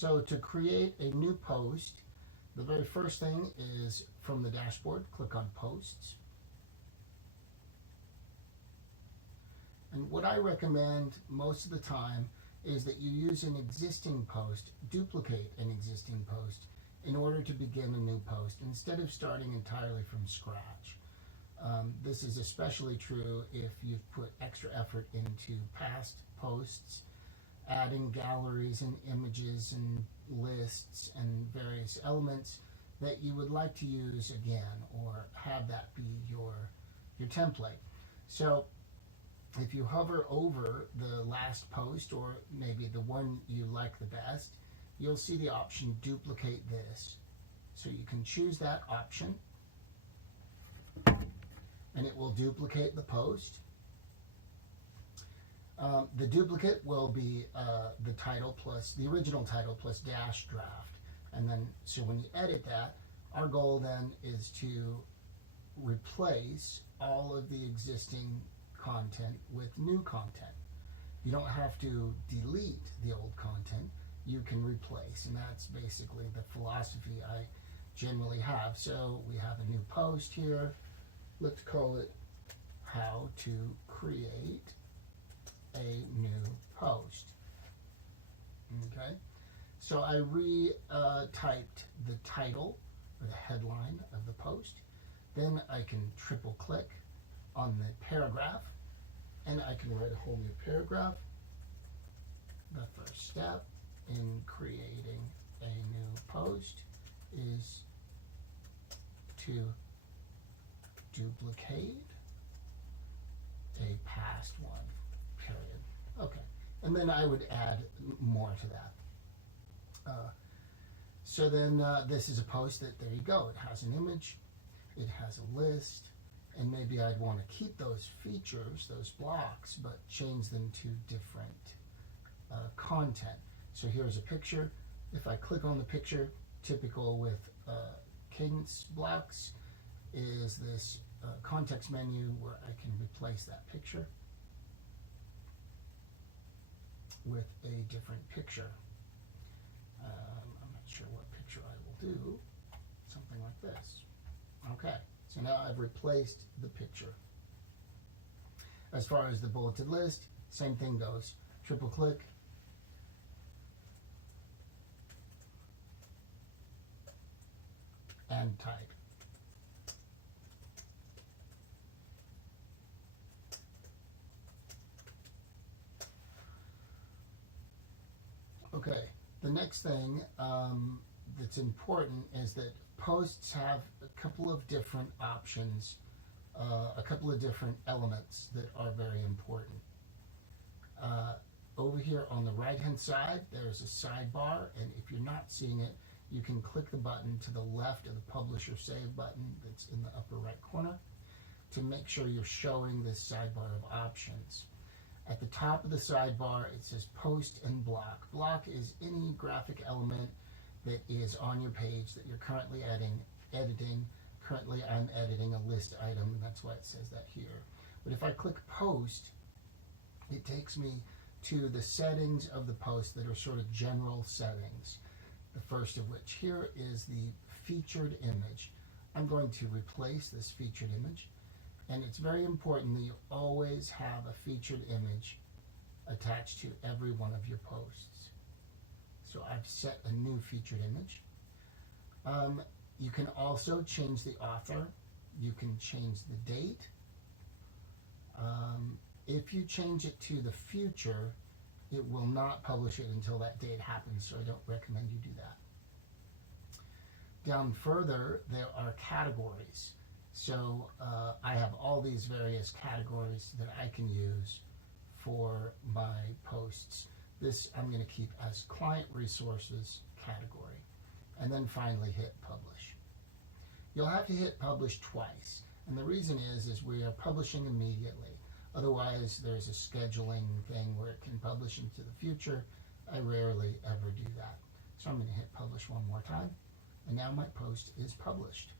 So to create a new post, the very first thing is from the dashboard, click on Posts. And what I recommend most of the time is that you use an existing post, duplicate an existing post in order to begin a new post instead of starting entirely from scratch. This is especially true if you've put extra effort into past posts, adding galleries and images and lists and various elements that you would like to use again or have that be your template. So if you hover over the last post or maybe the one you like the best, you'll see the option duplicate this. So you can choose that option and it will duplicate the post. The duplicate will be the title plus the original title plus dash draft. And then, so when you edit that, our goal then is to replace all of the existing content with new content. You don't have to delete the old content, you can replace, and that's basically the philosophy I generally have. So we have a new post here. Let's call it How to Create a New Post. Okay, so I typed the title or the headline of the post. Then I can triple click on the paragraph and I can write a whole new paragraph. The first step in creating a new post is to duplicate a past one, period. Okay, and then I would add more to that. So then this is a post that, there you go, it has an image, it has a list, and maybe I'd want to keep those features, those blocks, but change them to different content. So here's a picture. If I click on the picture, typical with Cadence blocks is this context menu where I can replace that picture with a different picture. I'm not sure what picture I will do. Something like this. Okay, so now I've replaced the picture. As far as the bulleted list, same thing goes. Triple click. And type. Okay, the next thing that's important is that posts have a couple of different options, a couple of different elements that are very important. Over here on the right hand side, there's a sidebar, and if you're not seeing it, you can click the button to the left of the Publish or Save button that's in the upper right corner to make sure you're showing this sidebar of options. At the top of the sidebar, it says Post and Block. Block is any graphic element that is on your page that you're currently editing. Currently, I'm editing a list item, and that's why it says that here. But if I click Post, it takes me to the settings of the post that are sort of general settings. The first of which here is the featured image. I'm going to replace this featured image, and it's very important that you always have a featured image attached to every one of your posts. So I've set a new featured image. You can also change the author. You can change the date. If you change it to the future, it will not publish it until that date happens, so I don't recommend you do that. Down further, there are categories. So I have all these various categories that I can use for my posts. This I'm going to keep as Client Resources category. And then finally hit Publish. You'll have to hit Publish twice. And the reason is we are publishing immediately. Otherwise, there's a scheduling thing where it can publish into the future. I rarely ever do that. So I'm going to hit Publish one more time. And now my post is published.